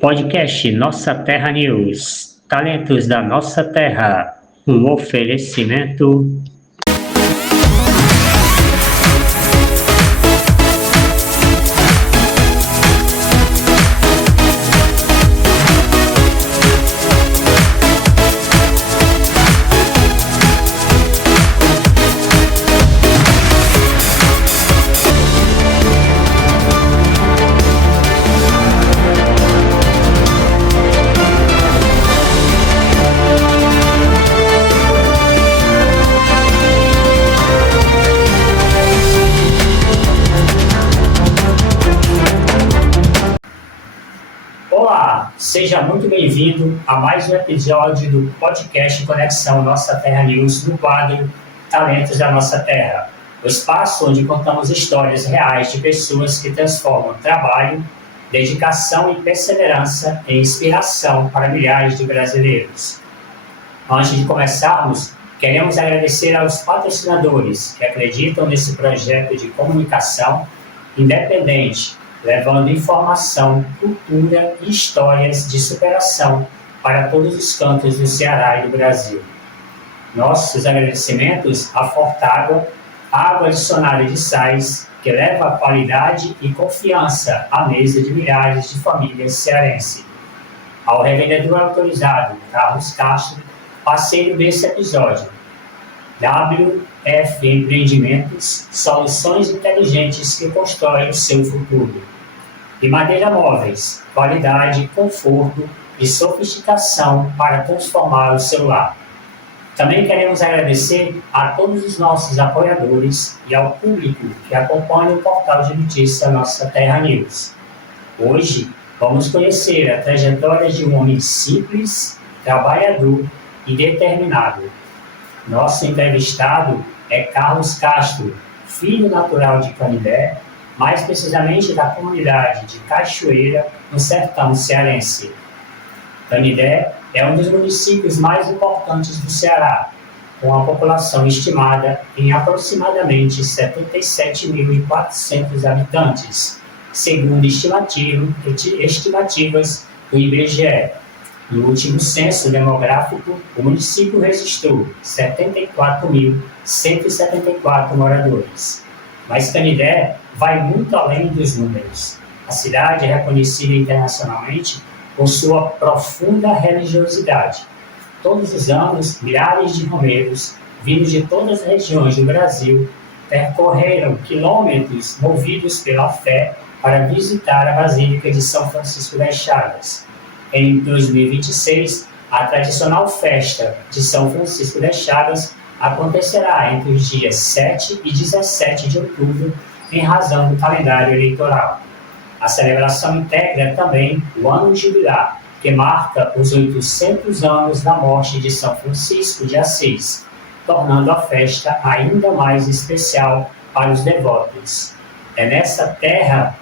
Podcast Nossa Terra News. Talentos da nossa terra. Um oferecimento. Olá, seja muito bem-vindo a mais um episódio do podcast Conexão Nossa Terra News no quadro Talentos da Nossa Terra, o espaço onde contamos histórias reais de pessoas que transformam trabalho, dedicação e perseverança em inspiração para milhares de brasileiros. Antes de começarmos, queremos agradecer aos patrocinadores que acreditam nesse projeto de comunicação independente, levando informação, cultura e histórias de superação para todos os cantos do Ceará e do Brasil. Nossos agradecimentos à Fortágua, água adicionada de sais, que leva qualidade e confiança à mesa de milhares de famílias cearenses. Ao revendedor autorizado Carlos Castro, parceiro desse episódio. WF Empreendimentos, soluções inteligentes que constroem o seu futuro. E Madeira Móveis, qualidade, conforto e sofisticação para transformar o seu lar. Também queremos agradecer a todos os nossos apoiadores e ao público que acompanha o portal de notícias Nossa Terra News. Hoje, vamos conhecer a trajetória de um homem simples, trabalhador e determinado. Nosso entrevistado é Carlos Castro, filho natural de Canidé, mais precisamente da comunidade de Cachoeira, no sertão cearense. Canidé é um dos municípios mais importantes do Ceará, com a população estimada em aproximadamente 77.400 habitantes, segundo estimativas do IBGE. No último censo demográfico, o município registrou 74.174 moradores. Mas Canidé vai muito além dos números. A cidade é reconhecida internacionalmente por sua profunda religiosidade. Todos os anos, milhares de romeiros, vindos de todas as regiões do Brasil, percorreram quilômetros movidos pela fé para visitar a Basílica de São Francisco das Chagas. Em 2026, a tradicional festa de São Francisco das Chagas acontecerá entre os dias 7 e 17 de outubro, em razão do calendário eleitoral. A celebração integra também o Ano Jubilar, que marca os 800 anos da morte de São Francisco de Assis, tornando a festa ainda mais especial para os devotos. É nessa terra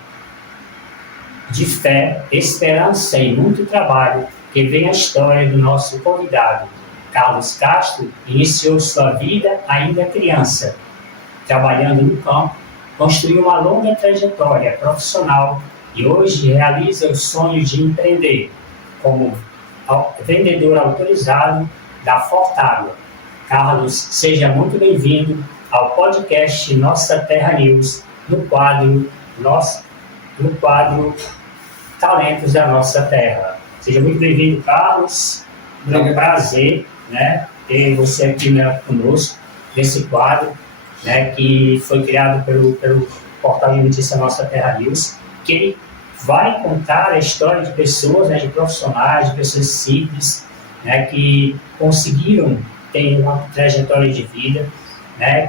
de fé, esperança e muito trabalho que vem a história do nosso convidado. Carlos Castro iniciou sua vida ainda criança. Trabalhando no campo, construiu uma longa trajetória profissional e hoje realiza o sonho de empreender como vendedor autorizado da Fortágua. Carlos, seja muito bem-vindo ao podcast Nossa Terra News, no quadro Talentos da Nossa Terra. Seja muito bem-vindo, Carlos. É um prazer, ter você aqui conosco nesse quadro, que foi criado pelo portal de notícias Nossa Terra News, que ele vai contar a história de pessoas, de profissionais, de pessoas simples, que conseguiram ter uma trajetória de vida,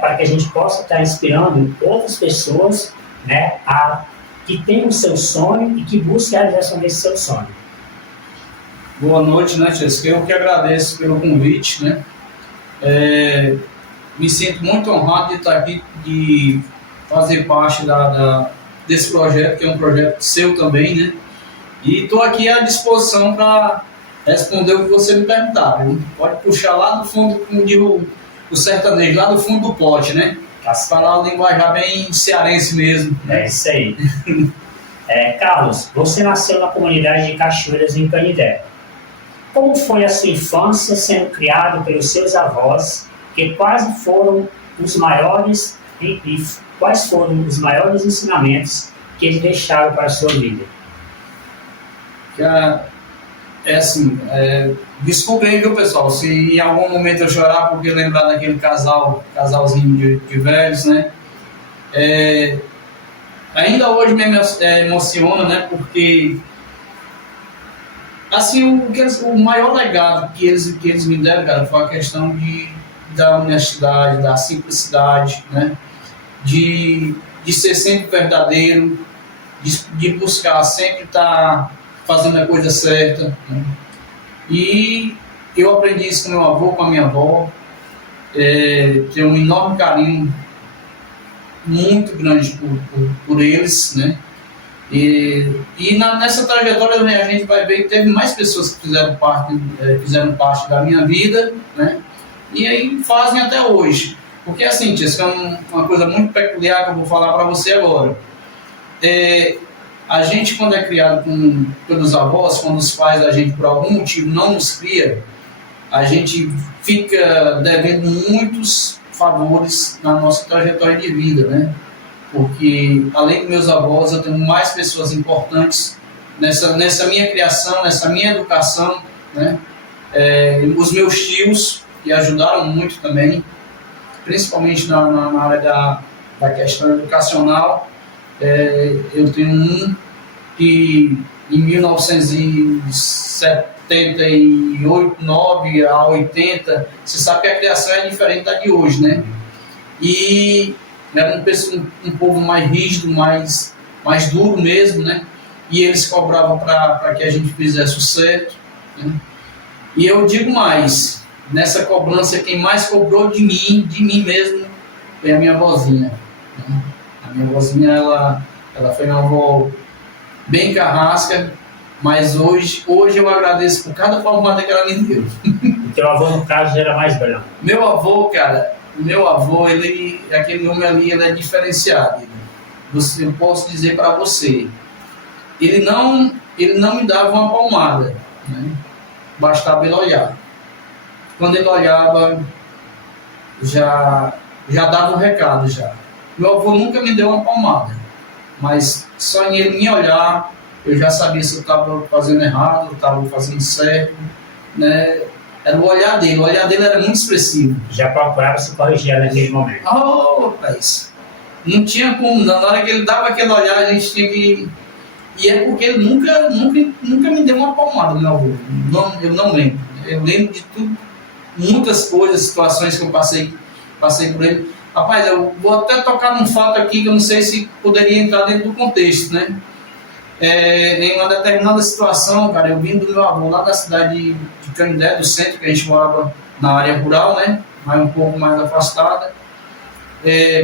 para que a gente possa estar inspirando outras pessoas, que têm o seu sonho e que busquem a realização desse seu sonho. Boa noite, Jéssica? Eu que agradeço pelo convite, Me sinto muito honrado de estar aqui, de fazer parte desse projeto, que é um projeto seu também, E estou aqui à disposição para responder o que você me perguntar, viu? Pode puxar lá do fundo, como diz o sertanejo, lá do fundo do pote, Falar o linguajar bem cearense mesmo. É isso aí. Carlos, você nasceu na comunidade de Cachoeiras, em Canindé. Como foi a sua infância sendo criado pelos seus avós, que quase foram os maiores, e quais foram os maiores ensinamentos que eles deixaram para a sua vida? Desculpem, viu, pessoal, se em algum momento eu chorar porque lembrar daquele casalzinho de velhos, né? Ainda hoje me emociona, né? Porque assim, o maior legado que eles me deram, cara, foi a questão da honestidade, da simplicidade, né? De ser sempre verdadeiro, de buscar sempre estar fazendo a coisa certa, né? E eu aprendi isso com meu avô, com a minha avó. Tenho um enorme carinho, muito grande por eles, né? Nessa trajetória a gente vai ver que teve mais pessoas que fizeram parte da minha vida, né? E aí fazem até hoje. Porque assim, Tiesca, é uma coisa muito peculiar que eu vou falar para você agora. A gente, quando é criado pelos avós, quando os pais da gente por algum motivo não nos cria, a gente fica devendo muitos favores na nossa trajetória de vida, né? Porque além dos meus avós, eu tenho mais pessoas importantes nessa minha criação, nessa minha educação, né? Os meus tios, que ajudaram muito também, principalmente na área da questão educacional. Eu tenho um que em 1978, 9 a 80, você sabe que a criação é diferente da de hoje, né? E era um povo mais rígido, mais duro mesmo, né? E eles cobravam para que a gente fizesse o certo, né? E eu digo mais, nessa cobrança, quem mais cobrou de mim mesmo, foi a minha avózinha, né? A minha avózinha, ela foi uma avó bem carrasca, mas hoje eu agradeço por cada palmada que ela me deu. O teu avô, no caso, era mais branco? Meu avô, cara, aquele homem ali, ele é diferenciado. Eu posso dizer para você, ele não me dava uma palmada, né? Bastava ele olhar. Quando ele olhava, já dava um recado já. Meu avô nunca me deu uma palmada, mas só em ele me olhar, eu já sabia se eu estava fazendo errado, eu estava fazendo certo, né? Era o olhar dele era muito expressivo. Já procurava se corrigir naquele momento. Rapaz, não tinha como, na hora que ele dava aquele olhar, a gente tinha que... E é porque ele nunca me deu uma palmada, meu avô. Eu não lembro. Eu lembro de tudo, muitas coisas, situações que eu passei por ele. Rapaz, eu vou até tocar num fato aqui que eu não sei se poderia entrar dentro do contexto, né? Em uma determinada situação, cara, eu vim do meu avô lá da cidade de Canindé, do centro, que a gente morava na área rural, né? Mas um pouco mais afastada.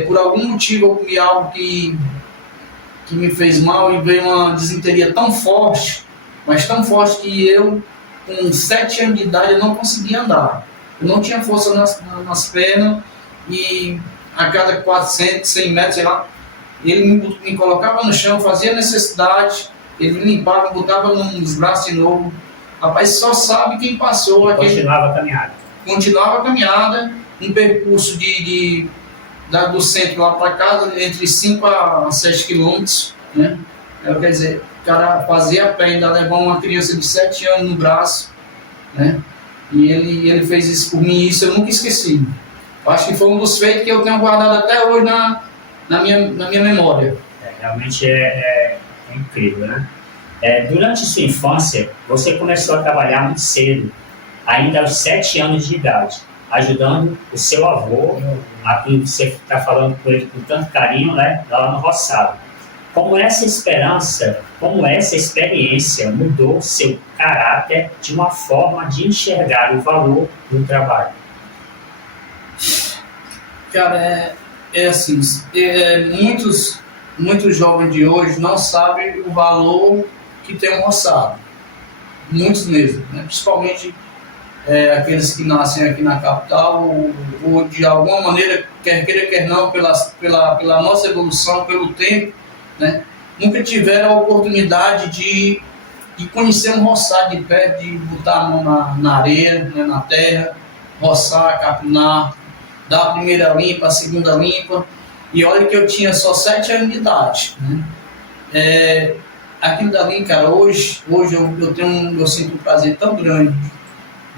Por algum motivo eu comi algo que me fez mal e veio uma disenteria tão forte, mas tão forte que eu, com 7 anos de idade, eu não conseguia andar. Eu não tinha força nas pernas e a cada 400, 100 metros, sei lá, ele me colocava no chão, fazia necessidade, ele me limpava, botava nos braços de novo. Rapaz, só sabe quem passou. Continuava a caminhada. Continuava a caminhada, um percurso do centro lá para casa, entre 5 a 7 quilômetros, né? Quer dizer, o cara fazia a pé, ainda levou uma criança de 7 anos no braço, né? E ele fez isso por mim, isso eu nunca esqueci. Acho que foi um dos feitos que eu tenho guardado até hoje na minha memória. Realmente é incrível, né? Durante sua infância, você começou a trabalhar muito cedo, ainda aos 7 anos de idade, ajudando o seu avô, a quem você está falando com ele com tanto carinho, né? Lá no roçado. Como essa experiência mudou seu caráter de uma forma de enxergar o valor do trabalho? Cara, assim, muitos jovens de hoje não sabem o valor que tem um roçado. Muitos mesmo, né? Principalmente aqueles que nascem aqui na capital ou de alguma maneira, quer queira, quer não, pela nossa evolução, pelo tempo, né? nunca tiveram a oportunidade de conhecer um roçado de perto, de botar a mão na areia, né, na terra, roçar, capinar, dar a primeira limpa, a segunda limpa. E olha que eu tinha só 7 anos de idade, né? Aquilo dali, cara, hoje eu sinto um prazer tão grande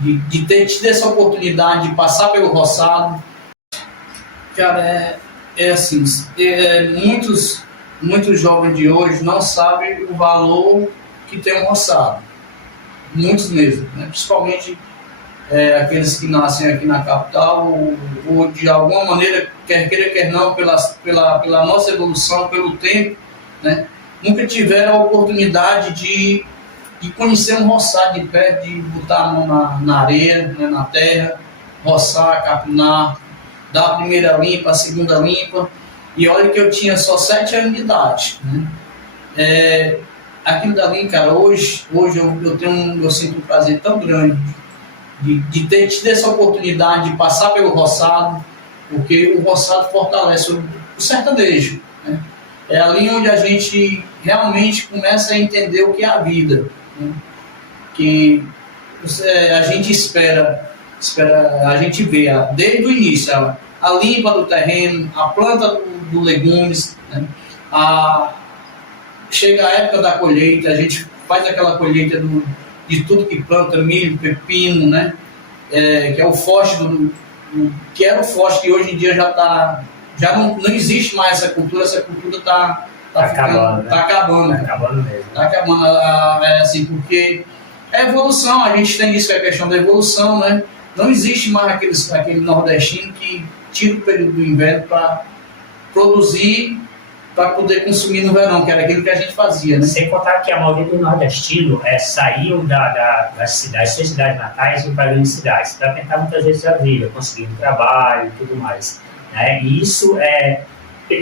de ter tido essa oportunidade de passar pelo roçado. Cara, assim, muitos jovens de hoje não sabem o valor que tem um roçado. Muitos mesmo, né? Principalmente aqueles que nascem aqui na capital ou de alguma maneira, quer queira, quer não, pela nossa evolução, pelo tempo, né? Nunca tiveram a oportunidade de conhecer um roçado de perto, de botar a mão na areia, né, na terra, roçar, capinar, dar a primeira limpa, a segunda limpa. E olha que eu tinha só 7 anos de idade, né? Aquilo dali, cara, hoje eu sinto um prazer tão grande de ter tido essa oportunidade de passar pelo roçado, porque o roçado fortalece o sertanejo, né? É ali onde a gente realmente começa a entender o que é a vida, né? Que a gente espera, a gente vê desde o início a limpa do terreno, a planta do legumes, né? Chega a época da colheita, a gente faz aquela colheita de tudo que planta, milho, pepino, né? Que é o forte que era o forte, que hoje em dia já não existe mais essa cultura está acabando, né? Tá acabando mesmo. Está acabando, assim, porque é evolução, a gente tem isso, que é a questão da evolução, né? Não existe mais aquele nordestino que tira o período do inverno para produzir, para poder consumir no verão, que era aquilo que a gente fazia, né? Sem contar que a maioria do nordestino saíam das cidades, suas cidades natais, para grandes cidades, para tentar muitas vezes a vida, conseguir um trabalho e tudo mais, né? E isso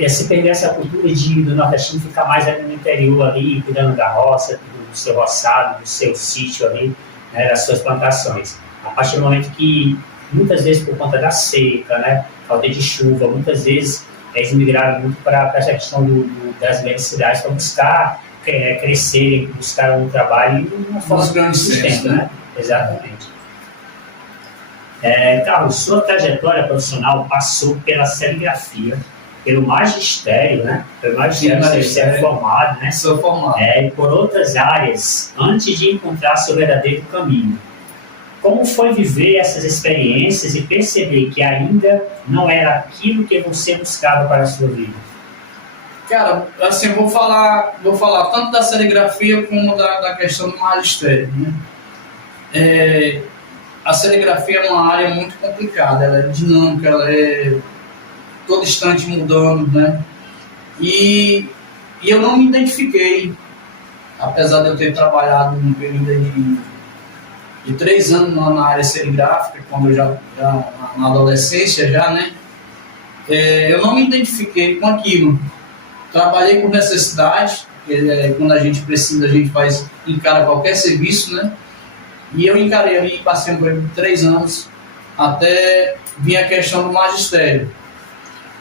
se perder essa cultura do nordestino ficar mais ali no interior, ali, cuidando da roça, do seu roçado, do seu sítio ali, né, das suas plantações. A partir do momento que, muitas vezes por conta da seca, né, falta de chuva, muitas vezes eles migraram muito para essa questão das grandes cidades para buscar crescerem, buscar um trabalho e uma forma de sustento, né? Exatamente. Carlos, sua trajetória profissional passou pela serigrafia, pelo magistério, né? Pelo magistério, você é formado, né? Sou formado. E por outras áreas, antes de encontrar seu verdadeiro caminho. Como foi viver essas experiências e perceber que ainda não era aquilo que você buscava para a sua vida? Cara, assim, eu vou falar tanto da serigrafia como da questão do magistério, né? A serigrafia é uma área muito complicada, ela é dinâmica, ela é todo instante mudando, né? E eu não me identifiquei, apesar de eu ter trabalhado num período de 3 anos na área serigráfica, quando eu já na adolescência já, né? Eu não me identifiquei com aquilo. Trabalhei por necessidade, quando a gente precisa, a gente encara qualquer serviço, né? E eu encarei ali, passei por 3 anos, até vir a questão do magistério.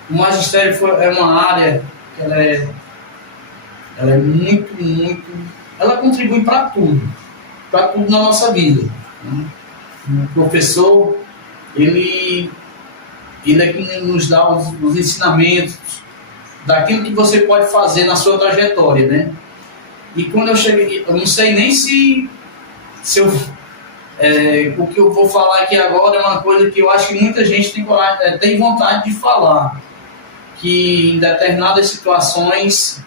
O magistério é uma área que ela é muito, ela contribui para tudo na nossa vida, né? O professor, ele é que nos dá os ensinamentos daquilo que você pode fazer na sua trajetória, né? E quando eu cheguei, eu não sei nem se o que eu vou falar aqui agora é uma coisa que eu acho que muita gente tem vontade de falar, que em determinadas situações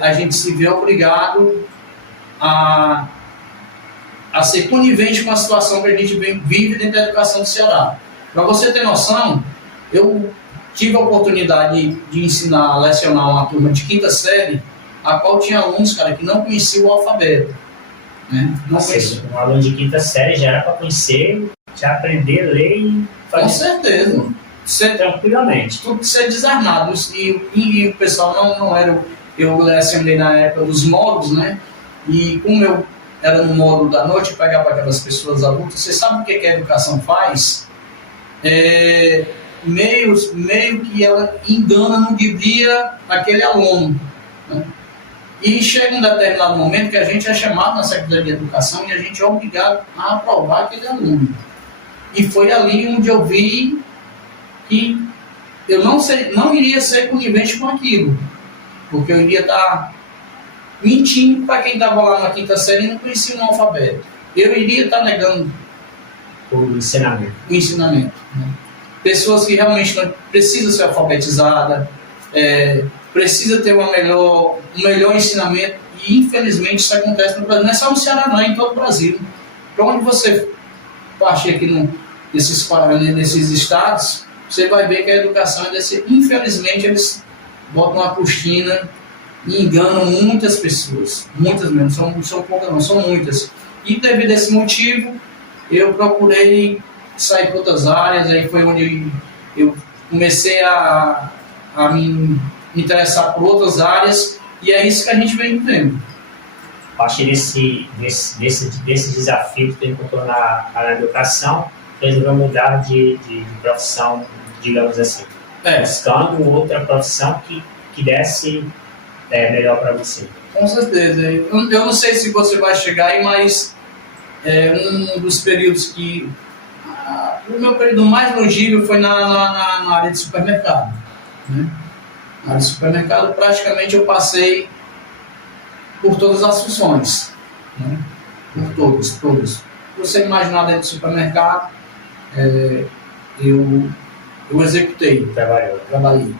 a gente se vê obrigado a ser conivente com a situação que a gente vive dentro da educação do Ceará. Para você ter noção, eu tive a oportunidade de ensinar, lecionar uma turma de 5ª série, a qual tinha alunos, cara, que não conheciam o alfabeto, né? Não conheciam. Um aluno de 5ª série já era para conhecer, já aprender a ler e fazer. Com certeza. Tranquilamente. Tudo ser desarmado. E o pessoal não era... Eu lecionei na época dos módulos, né? E como eu era no módulo da noite, eu pegava aquelas pessoas adultas. Você sabe o que a educação faz? Meio que ela engana, não guia aquele aluno, né? E chega um determinado momento que a gente é chamado na Secretaria de Educação e a gente é obrigado a aprovar aquele aluno. E foi ali onde eu vi que eu não iria ser conivente com aquilo, porque eu iria estar mentindo para quem estava lá na quinta série e não conhecia o alfabeto. Eu iria estar negando O ensinamento. o ensinamento. Né? Pessoas que realmente não precisam ser alfabetizadas, precisa ter um melhor ensinamento, e infelizmente isso acontece no Brasil. Não é só no Ceará, não, é em todo o Brasil. Para onde você partir aqui nesses estados, você vai ver que a educação, infelizmente, eles botam uma cortina e enganam muitas pessoas. Muitas mesmo, são poucas não, são muitas. E devido a esse motivo, eu procurei sair para outras áreas, aí foi onde eu comecei a me interessar por outras áreas, e é isso que a gente vem vendo. A partir desse desafio que tu encontrou na educação, resolveu mudar de profissão, digamos assim, buscando outra profissão que desse melhor para você. Com certeza. Eu não sei se você vai chegar aí, mas um dos períodos que... o meu período mais longínquo foi na área de supermercado. Né? Na área de supermercado, praticamente eu passei por todas as funções. Né? Por todas. Você imaginar dentro de supermercado, eu executei. Trabalhei.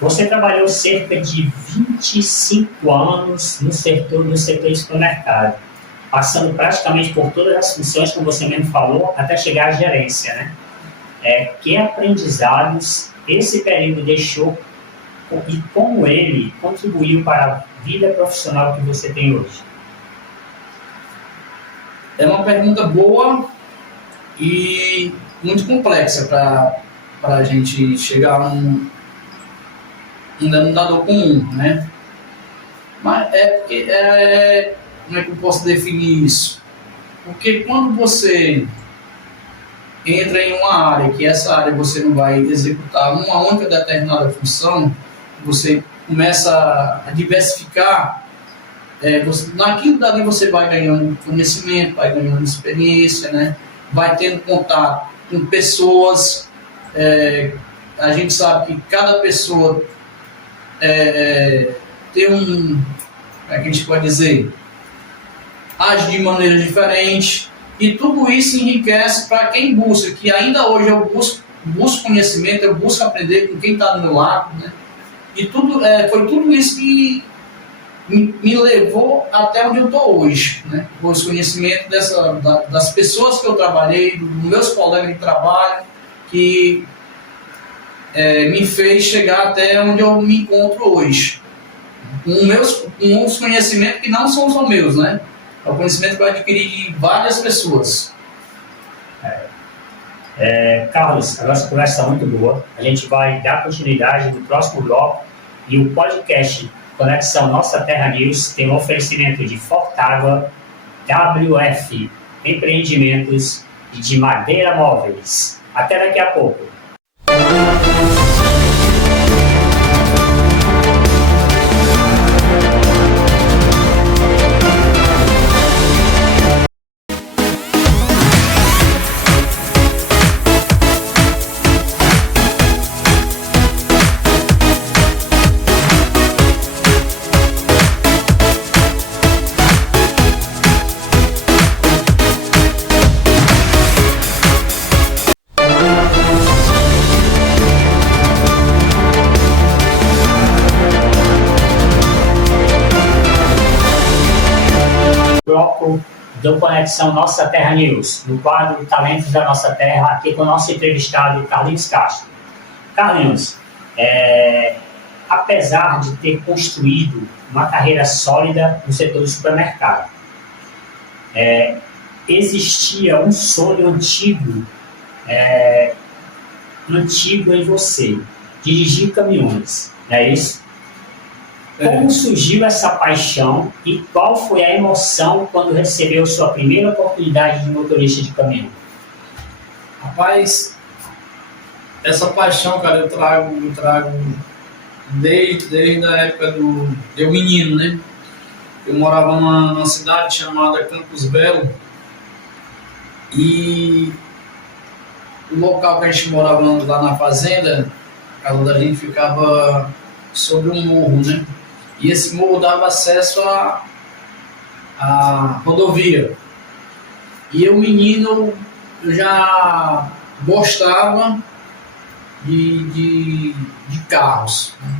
Você trabalhou cerca de 25 anos no setor de supermercado, passando praticamente por todas as funções, como você mesmo falou, até chegar à gerência, né? Que aprendizados esse período deixou e como ele contribuiu para a vida profissional que você tem hoje? É uma pergunta boa e muito complexa para a gente chegar a um denominador comum, né? Mas como é que eu posso definir isso? Porque quando você entra em uma área, que essa área você não vai executar uma única determinada função, você começa a diversificar, naquilo dali você vai ganhando conhecimento, vai ganhando experiência, né? Vai tendo contato com pessoas, a gente sabe que cada pessoa tem como é que a gente pode dizer, age de maneira diferente, e tudo isso enriquece para quem busca, que ainda hoje eu busco conhecimento, eu busco aprender com quem está do meu lado, né? E foi tudo isso que me levou até onde eu estou hoje, né? Com esse conhecimento das pessoas que eu trabalhei, dos meus colegas de trabalho, que me fez chegar até onde eu me encontro hoje. Com os conhecimentos que não são só meus, né? É o conhecimento que eu adquiri de várias pessoas. Carlos, a nossa conversa está muito boa. A gente vai dar continuidade no próximo bloco e o podcast Conexão Nossa Terra News tem um oferecimento de Fortágua, WF Empreendimentos e de Madeira Móveis. Até daqui a pouco. Bloco do Conexão Nossa Terra News, no quadro Talentos da Nossa Terra, aqui com o nosso entrevistado Carlinhos Castro. Carlinhos, apesar de ter construído uma carreira sólida no setor do supermercado, existia um sonho antigo em você, dirigir caminhões, não é isso? Como surgiu essa paixão e qual foi a emoção quando recebeu sua primeira oportunidade de motorista de caminhão? Rapaz, essa paixão, cara, eu trago desde a época do eu menino, né? Eu morava numa cidade chamada Campos Belo e o local que a gente morava lá na fazenda, a casa da gente ficava sobre um morro, né? E esse morro dava acesso à rodovia. E eu, menino, eu já gostava de carros, né?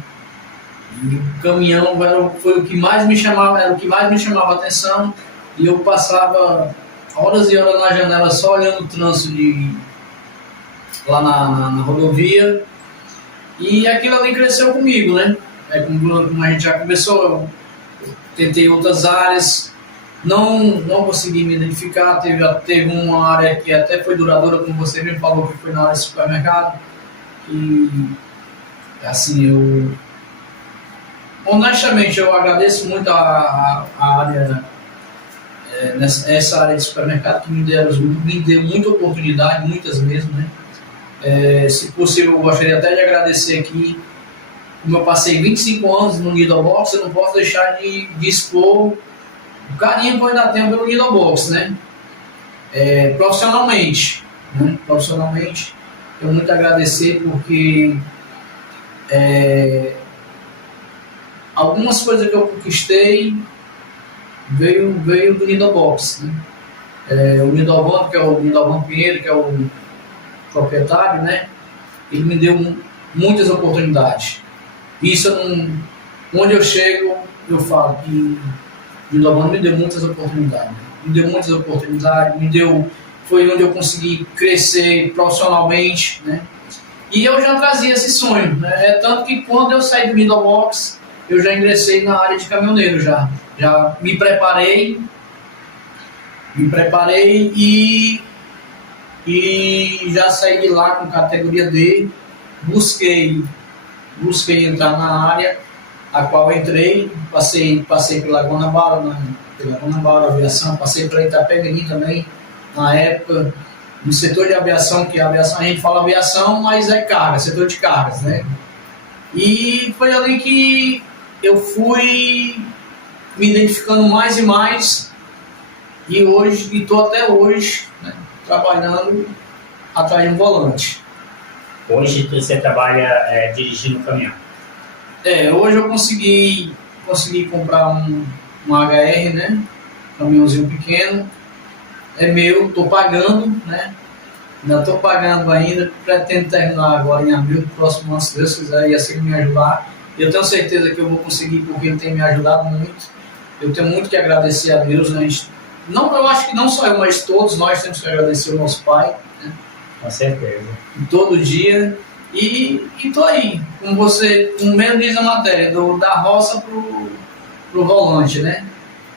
E o caminhão foi o que mais me chamava, era o que mais me chamava a atenção, e eu passava horas e horas na janela só olhando o trânsito lá na rodovia, e aquilo ali cresceu comigo, né? Como a gente já começou, eu tentei outras áreas, não consegui me identificar, teve uma área que até foi duradoura, como você mesmo falou, que foi na área de supermercado, e assim, honestamente, eu agradeço muito a área, essa área de supermercado, que me deu muita oportunidade, muitas mesmo, né? Se possível, eu gostaria até de agradecer aqui, como eu passei 25 anos no Nido Box, eu não posso deixar de expor o carinho que eu ainda tenho pelo Nido Box, né? Profissionalmente, né? Profissionalmente, tenho muito a agradecer, porque algumas coisas que eu conquistei veio do Nido Box, né? O Nidovan, que é o Nidovan Pinheiro, que é o proprietário, né? Ele me deu muitas oportunidades. Isso, onde eu chego, eu falo que o Nidovan me deu muitas oportunidades. Foi onde eu consegui crescer profissionalmente, né? E eu já trazia esse sonho, né? Tanto que quando eu saí do Nido Box, eu já ingressei na área de caminhoneiro, já me preparei e já saí de lá com categoria D, busquei entrar na área a qual eu entrei, passei pela Guanabara, aviação, passei pela Itapemirim também, na época, no setor de aviação, que a aviação, a gente fala aviação, mas é carga, setor de cargas, né? E foi ali que eu fui me identificando mais e mais, e estou até hoje, né, trabalhando atrás de um volante. Hoje você trabalha dirigindo caminhão? Hoje eu consegui comprar um HR, né, caminhãozinho pequeno, é meu, estou pagando, né, ainda estou pagando ainda, pretendo terminar agora em abril, próximo ano, se Deus quiser, e assim me ajudar. Eu tenho certeza que eu vou conseguir, porque ele tem me ajudado muito. Eu tenho muito que agradecer a Deus, né? Eu acho que não só eu, mas todos nós temos que agradecer o nosso Pai, né? Com certeza. Todo dia. E tô aí, como mesmo diz a matéria, da roça pro volante, né?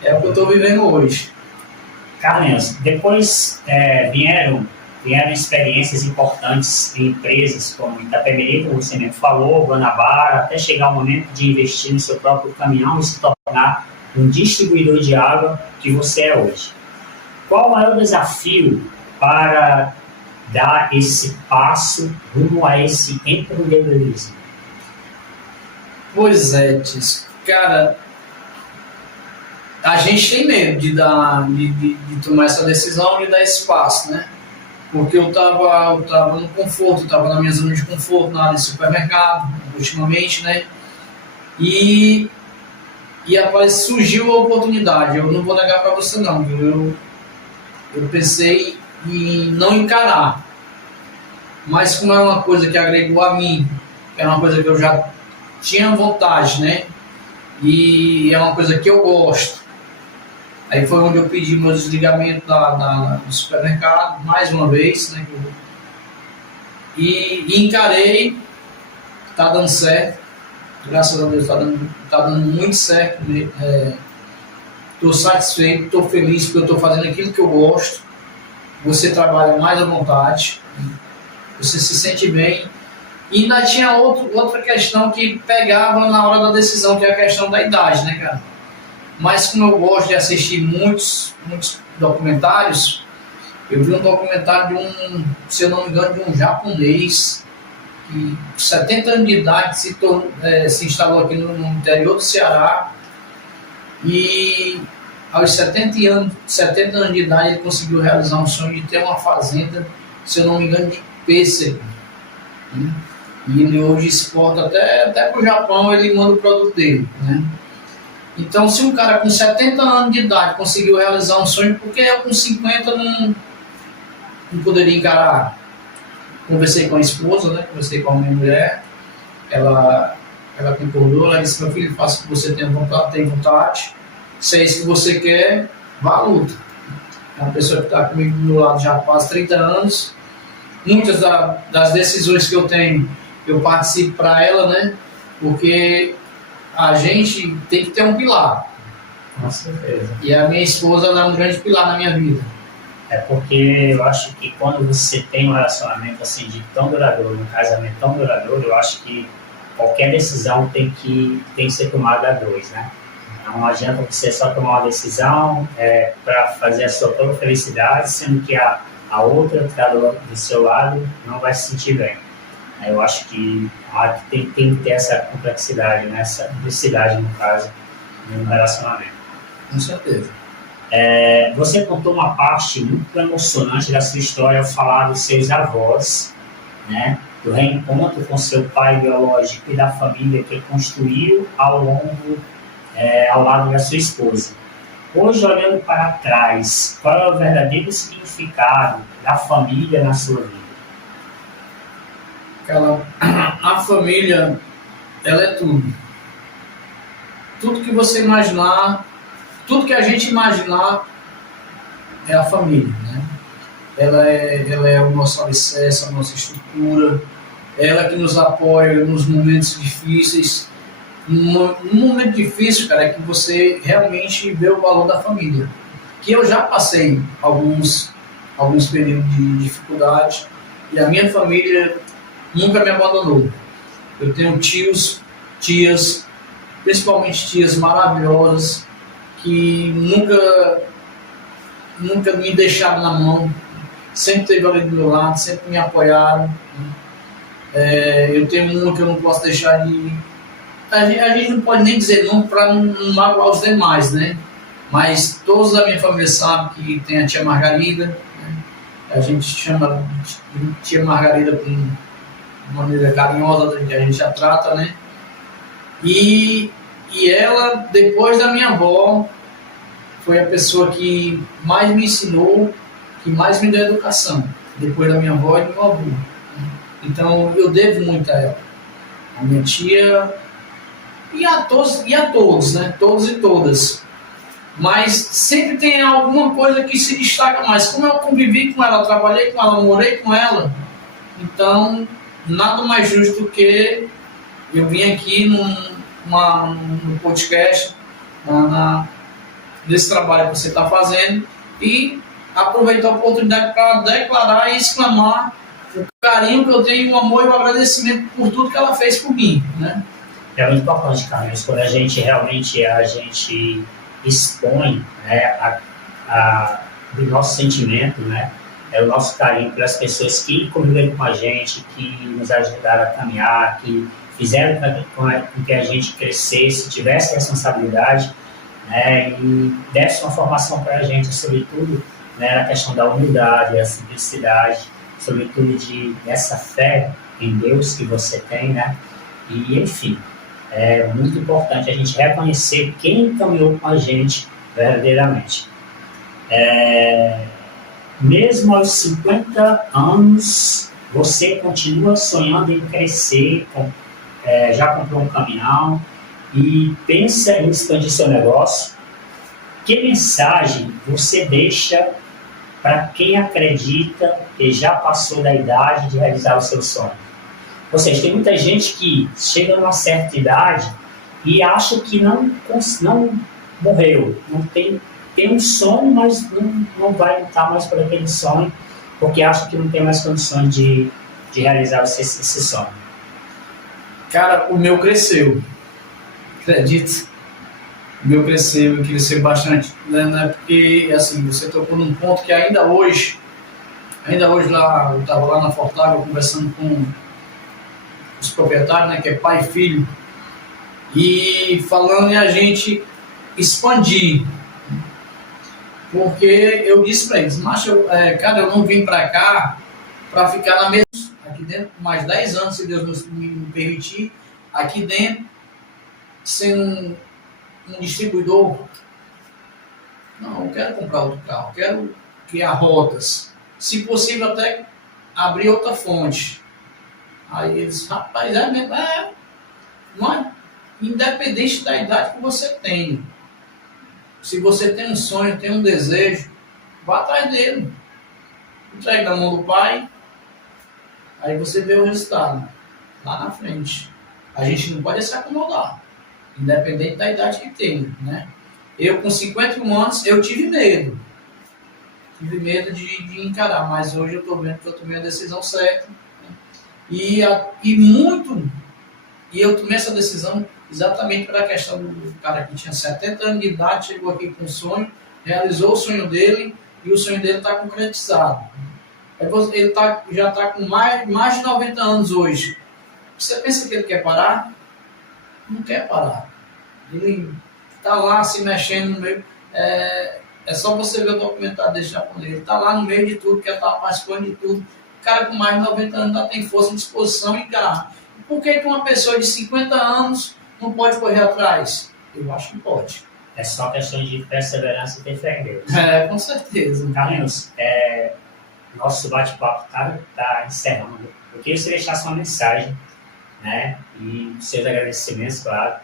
É o que eu estou vivendo hoje. Carlinhos, depois vieram experiências importantes em empresas como Itapemirim, como você mesmo falou, Guanabara, até chegar o momento de investir no seu próprio caminhão e se tornar um distribuidor de água que você é hoje. Qual é o desafio para dar esse passo rumo a esse empreendedorismo? Pois é, Tisco. Cara, a gente tem medo de tomar essa decisão e dar esse passo, né? Porque eu tava no conforto, eu tava na minha zona de conforto, na área de supermercado, ultimamente, né? E surgiu a oportunidade. Eu não vou negar para você não, viu? Eu pensei em não encarar, mas como é uma coisa que agregou a mim, é uma coisa que eu já tinha vontade, né? E é uma coisa que eu gosto. Aí foi onde eu pedi meu desligamento do supermercado, mais uma vez, né? E encarei, tá dando certo, graças a Deus tá dando muito certo. Estou satisfeito, estou feliz porque eu estou fazendo aquilo que eu gosto. Você trabalha mais à vontade, você se sente bem. E ainda tinha outra questão que pegava na hora da decisão, que é a questão da idade, né, cara? Mas como eu gosto de assistir muitos documentários, eu vi um documentário se eu não me engano, de um japonês que 70 anos de idade se instalou aqui no interior do Ceará e aos 70 anos de idade ele conseguiu realizar um sonho de ter uma fazenda, se eu não me engano, de pêssego. Né? E ele hoje exporta até para o Japão, ele manda o produto dele. Né? Então, se um cara com 70 anos de idade conseguiu realizar um sonho, por que eu com 50 não poderia encarar? Conversei com a esposa, né? Conversei com a minha mulher, ela concordou, ela disse: meu filho, faça o que você tem vontade, se é isso que você quer, vá à luta. É uma pessoa que está comigo do meu lado já há quase 30 anos, muitas das decisões que eu tenho, eu participo para ela, né? Porque a gente tem que ter um pilar. Com certeza. E a minha esposa, ela é um grande pilar na minha vida. É porque eu acho que quando você tem um relacionamento assim de tão duradouro, um casamento tão duradouro, eu acho que qualquer decisão tem que ser tomada a dois, né? Não adianta você só tomar uma decisão para fazer a sua própria felicidade, sendo que a outra que está do seu lado não vai se sentir bem. Eu acho que tem que ter essa complexidade, né? Essa diversidade, no caso, no relacionamento. Com certeza. Você contou uma parte muito emocionante da sua história ao falar dos seus avós, né? Do reencontro com seu pai biológico e da família que construiu ao lado da sua esposa. Hoje, olhando para trás, qual é o verdadeiro significado da família na sua vida? A família, ela é tudo. Tudo que você imaginar, tudo que a gente imaginar é a família, né? Ela é o nosso alicerce, a nossa estrutura, ela que nos apoia nos momentos difíceis. Um momento difícil, cara, é que você realmente vê o valor da família. Que eu já passei alguns períodos de dificuldade e a minha família nunca me abandonou. Eu tenho tios, tias, principalmente tias maravilhosas, que nunca me deixaram na mão, sempre esteve ali do meu lado, sempre me apoiaram. Eu tenho uma que eu não posso deixar de... A gente não pode nem dizer não para não magoar os demais, né? Mas todos da minha família sabem que tem a tia Margarida, né? A gente chama de tia Margarida com maneira carinhosa, que a gente já trata, né? E ela, depois da minha avó, foi a pessoa que mais me ensinou, que mais me deu educação, depois da minha avó e do meu avô. Então, eu devo muito a ela. A minha tia e a todos, né? Todos e todas. Mas sempre tem alguma coisa que se destaca mais. Como eu convivi com ela, trabalhei com ela, morei com ela, então nada mais justo do que eu vim aqui no podcast, nesse trabalho que você está fazendo, e aproveitar a oportunidade para declarar e exclamar o carinho que eu tenho, o amor e o agradecimento por tudo que ela fez por mim, né? É muito importante, Carlos, quando a gente realmente expõe, né, o nosso sentimento, né, o nosso carinho pelas pessoas que conviveram com a gente, que nos ajudaram a caminhar, que fizeram com que a gente crescesse, tivesse responsabilidade, né, e desse uma formação para a gente, sobretudo, né, na questão da humildade, da simplicidade, sobretudo dessa fé em Deus que você tem, né, e enfim. É muito importante a gente reconhecer quem caminhou com a gente verdadeiramente. Mesmo aos 50 anos, você continua sonhando em crescer, já comprou um caminhão e pensa em expandir seu negócio. Que mensagem você deixa para quem acredita que já passou da idade de realizar o seu sonho? Ou seja, tem muita gente que chega numa certa idade e acha que não morreu, não tem um sonho, mas não vai lutar mais por aquele sonho, porque acha que não tem mais condições de realizar esse sonho. Cara, o meu cresceu, acredito. O meu cresceu bastante, né? Porque, assim, você tocou num ponto que ainda hoje lá, eu estava lá na Fortágua conversando com os proprietários, né, que é pai e filho, e falando em a gente expandir, porque eu disse para eles, mas cara, eu não vim para cá para ficar na mesma, aqui dentro, por mais 10 anos, se Deus me permitir, aqui dentro, sendo um distribuidor. Não, eu quero comprar outro carro, quero criar rotas, se possível até abrir outra fonte. Aí eles, rapaz, é mesmo, mas independente da idade que você tem, se você tem um sonho, tem um desejo, vá atrás dele, entregue na mão do pai, aí você vê o resultado lá na frente. A gente não pode se acomodar, independente da idade que tem, né? Eu, com 51 anos, eu tive medo. Tive medo de encarar, mas hoje eu estou vendo que eu tomei a decisão certa. Né? E eu tomei essa decisão exatamente para a questão do cara que tinha 70 anos de idade, chegou aqui com um sonho, realizou o sonho dele e o sonho dele está concretizado. Ele já está com mais de 90 anos hoje. Você pensa que ele quer parar? Não quer parar. Ele está lá se mexendo no meio. É só você ver o documentário desse japonês. Ele está lá no meio de tudo, quer estar participando de tudo. O cara com mais de 90 anos ainda tem força, disposição e garra. Por que uma pessoa de 50 anos não pode correr atrás? Eu acho que pode. É só questão de perseverança e ter fé em Deus. Com certeza. Carlinhos, nosso bate-papo está encerrando. Eu queria que você deixasse uma mensagem, né? E seus agradecimentos, claro,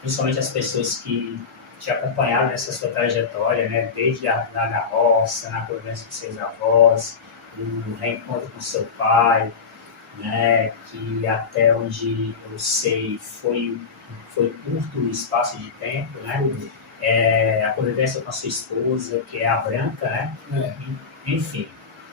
principalmente as pessoas que te acompanharam nessa sua trajetória, né? Desde na roça, na convivência com seus avós, no reencontro com seu pai, né? Que até onde eu sei foi curto o espaço de tempo, né? A convivência com a sua esposa, que é a Branca, né? Enfim,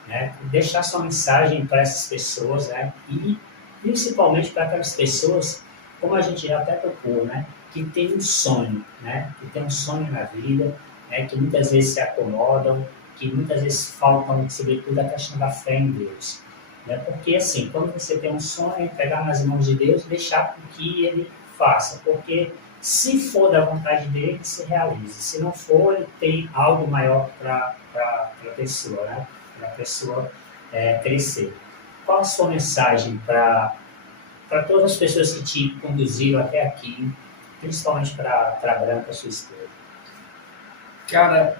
né? Deixar sua mensagem para essas pessoas, né? E principalmente para aquelas pessoas, como a gente já até tocou, né? Que tem um sonho, né? Que tem um sonho na vida, né? Que muitas vezes se acomodam, que muitas vezes faltam, sobretudo, a questão da fé em Deus. Né? Porque, assim, quando você tem um sonho, é pegar nas mãos de Deus e deixar com que Ele faça. Porque se for da vontade dele, se realize. Se não for, ele tem algo maior para a pessoa, né? Para a pessoa crescer. Qual a sua mensagem para todas as pessoas que te conduziram até aqui, principalmente para a Branca, sua esposa? Cara,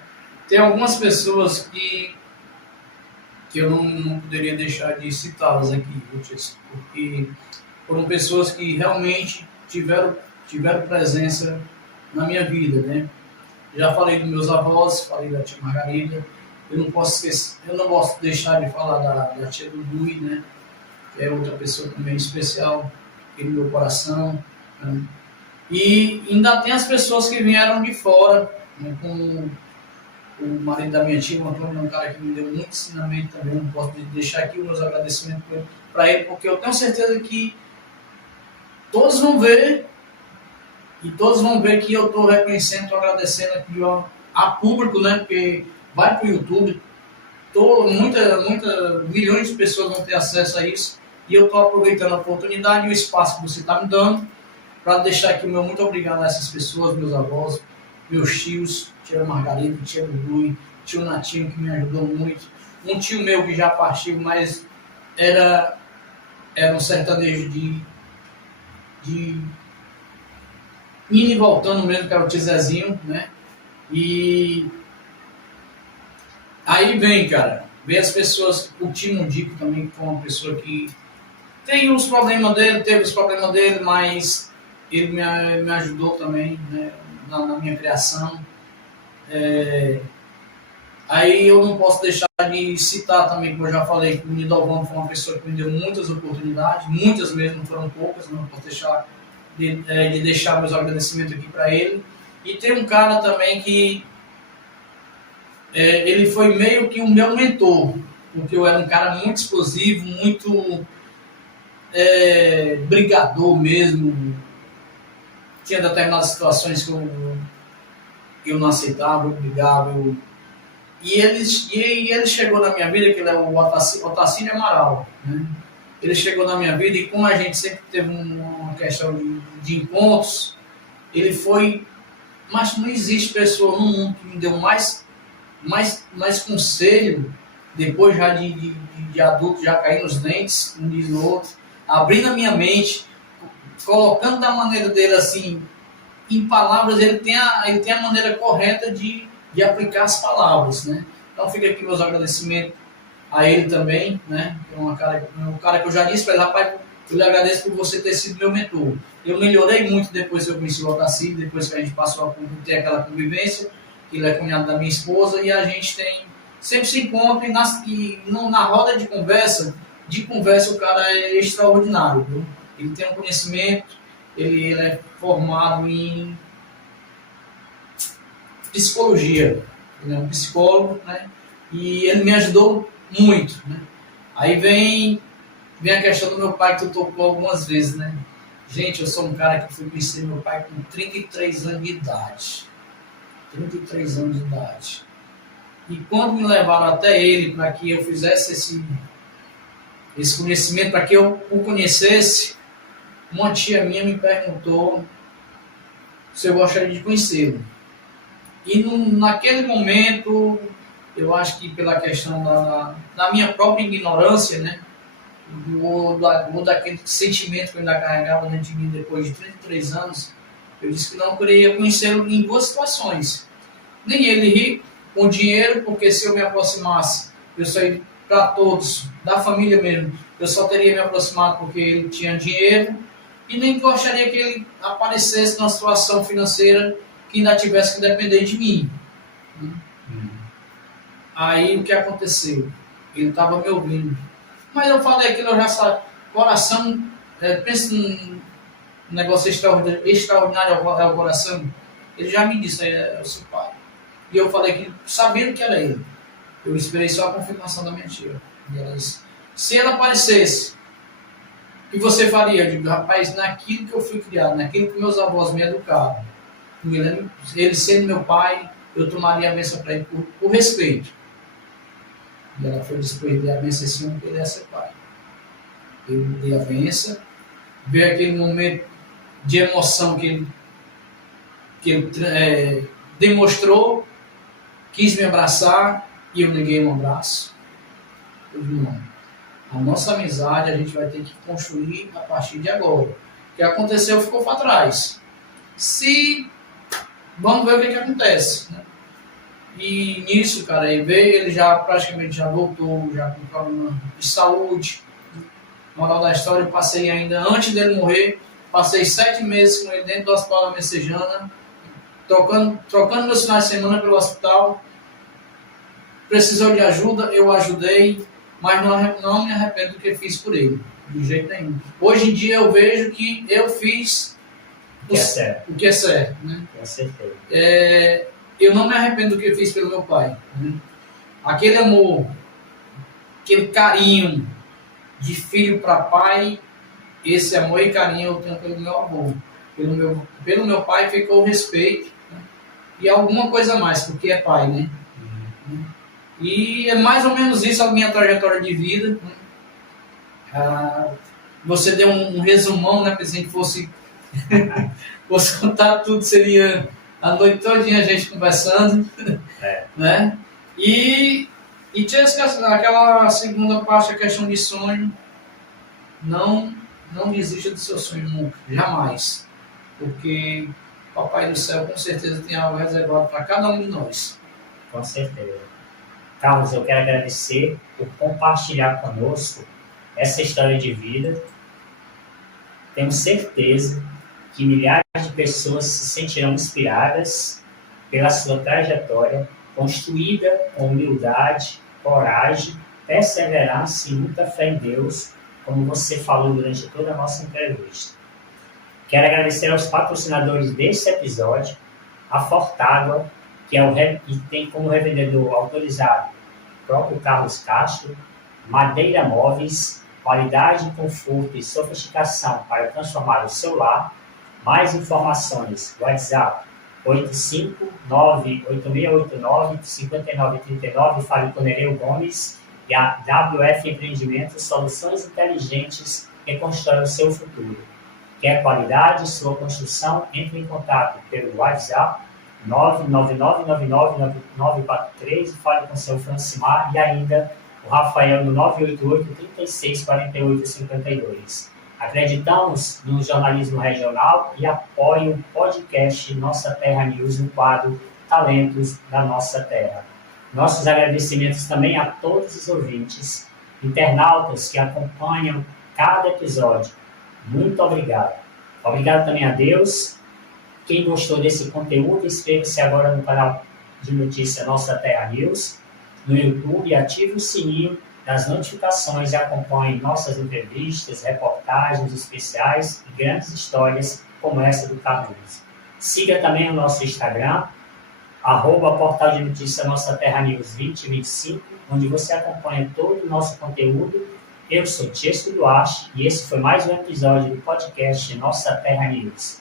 tem algumas pessoas que eu não poderia deixar de citá-las aqui, porque foram pessoas que realmente tiveram presença na minha vida, né? Já falei dos meus avós, falei da tia Margarida, eu não posso deixar de falar da tia Dudu, né? Que é outra pessoa também especial aqui no meu coração, né? E ainda tem as pessoas que vieram de fora, né? Como o marido da minha tia, o Antônio, é um cara que me deu muito ensinamento também, não posso deixar aqui os meus agradecimentos para ele, porque eu tenho certeza que todos vão ver, e todos vão ver que eu estou reconhecendo, estou agradecendo aqui a público, né? Porque vai para o YouTube, milhões de pessoas vão ter acesso a isso, e eu estou aproveitando a oportunidade e o espaço que você está me dando para deixar aqui o meu muito obrigado a essas pessoas, meus avós, meus tios, tia Margarida, tia Dudu, tio Natinho, que me ajudou muito, um tio meu que já partiu, mas era um sertanejo de indo e voltando mesmo, que era o tio Zezinho, né? E aí vem as pessoas, o tio Mundico também, que foi uma pessoa que teve os problemas dele, mas ele me ajudou também, né? Na minha criação. Aí eu não posso deixar de citar também, como eu já falei, que o Nidalvão foi uma pessoa que me deu muitas oportunidades, muitas mesmo, não foram poucas, não posso deixar de deixar meus agradecimentos aqui para ele. E tem um cara também que ele foi meio que o meu mentor, porque eu era um cara muito explosivo, muito brigador mesmo. Tinha determinadas situações que eu não aceitava, eu brigava. E ele chegou na minha vida, que ele é o Otacílio Amaral, né? ele chegou na minha vida e como a gente sempre teve uma questão de encontros, ele foi, mas não existe pessoa no mundo que me deu mais conselho, depois já de adulto, já cair nos dentes, um diz o outro, abrindo a minha mente, colocando da maneira dele assim, em palavras, ele tem a maneira correta de aplicar as palavras, né? Então fica aqui meus agradecimentos a ele também, né? É um cara que eu já disse para ele, rapaz, eu lhe agradeço por você ter sido meu mentor. Eu melhorei muito depois que eu conheci o Otacílio, depois que a gente passou a ter aquela convivência, ele é cunhado da minha esposa, e a gente sempre se encontra, na roda de conversa o cara é extraordinário, viu? Ele tem um conhecimento, ele é formado em psicologia, ele é um psicólogo, né? E ele me ajudou muito, né? Aí vem a questão do meu pai, que tu tocou algumas vezes, né? Gente, eu sou um cara que fui conhecer meu pai com 33 anos de idade. 33 anos de idade. E quando me levaram até ele para que eu fizesse esse conhecimento, para que eu o conhecesse, uma tia minha me perguntou se eu gostaria de conhecê-lo. E naquele momento, eu acho que pela questão da minha própria ignorância, né? Ou daquele sentimento que eu ainda carregava dentro de mim depois de 33 anos, eu disse que não queria conhecê-lo em duas situações. Nem ele rico, com dinheiro, porque se eu me aproximasse, eu saí para todos, da família mesmo, eu só teria me aproximado porque ele tinha dinheiro, e nem gostaria que ele aparecesse numa situação financeira que ainda tivesse que depender de mim. Aí o que aconteceu? Ele estava me ouvindo. Mas eu falei aquilo, eu já sabia. Coração, pensa num negócio extraordinário é o coração. Ele já me disse, é o seu pai. E eu falei que, sabendo que era ele, eu esperei só a confirmação da minha tia. E ela disse, se ela aparecesse, o que você faria? Eu digo, rapaz, naquilo que eu fui criado, naquilo que meus avós me educaram, ele sendo meu pai, eu tomaria a bênção para ele por respeito. E ela foi depois de a bênção esse homem que ele ia ser pai. Eu dei a bênção, veio aquele momento de emoção que ele demonstrou, quis me abraçar e eu neguei um abraço. Eu digo, não, a nossa amizade a gente vai ter que construir a partir de agora. O que aconteceu ficou para trás. Vamos ver o que acontece, né? E nisso, cara, ele já praticamente já voltou, já com problema de saúde. Moral da história, eu passei ainda, antes dele morrer, passei 7 meses com ele dentro do hospital da Messejana, trocando meus finais de semana pelo hospital. Precisou de ajuda, eu ajudei, mas não me arrependo do que fiz por ele, de jeito nenhum. Hoje em dia eu vejo que eu fiz o que é certo, né? Com certeza. Eu não me arrependo do que eu fiz pelo meu pai, né? Aquele amor, aquele carinho de filho para pai, esse amor e carinho eu tenho pelo meu avô. Pelo meu pai ficou o respeito, né? E alguma coisa mais, porque é pai, né? E é mais ou menos isso a minha trajetória de vida, né? Você deu um resumão, né? Se a gente fosse contar tudo, seria a noite todinha a gente conversando, né? E tinha aquela segunda parte, a questão de sonho. Não desista do seu sonho nunca, jamais. Porque o Papai do Céu com certeza tem algo reservado para cada um de nós. Com certeza. Carlos, eu quero agradecer por compartilhar conosco essa história de vida. Tenho certeza que milhares de pessoas se sentirão inspiradas pela sua trajetória, construída com humildade, coragem, perseverança e muita fé em Deus, como você falou durante toda a nossa entrevista. Quero agradecer aos patrocinadores desse episódio, a Fortágua, que tem como revendedor autorizado o próprio Carlos Castro, Madeira Móveis, qualidade, conforto e sofisticação para transformar o seu lar. Mais informações, WhatsApp 859-8689-5939, fale com Nereu Gomes, E a WF Empreendimentos, soluções inteligentes que constroem o seu futuro. Quer qualidade, sua construção? Entre em contato pelo WhatsApp 999999943 e fale com seu Francimar e ainda o Rafael no 988-3648-52. Acreditamos no jornalismo regional e apoie o podcast Nossa Terra News no quadro Talentos da Nossa Terra. Nossos agradecimentos também a todos os ouvintes, internautas que acompanham cada episódio. Muito obrigado. Obrigado também a Deus. Quem gostou desse conteúdo, inscreva-se agora no canal de notícia Nossa Terra News, no YouTube, ative o sininho das notificações e acompanhe nossas entrevistas, reportagens especiais e grandes histórias como essa do Carlos. Siga também o nosso Instagram, @portal de notícia Nossa Terra News 2025, onde você acompanha todo o nosso conteúdo. Eu sou Chesco Duarte e esse foi mais um episódio do podcast Nossa Terra News.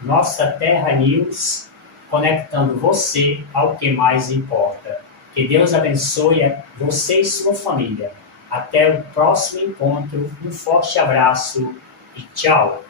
Nossa Terra News, conectando você ao que mais importa. Que Deus abençoe você e sua família. Até o próximo encontro. Um forte abraço e tchau!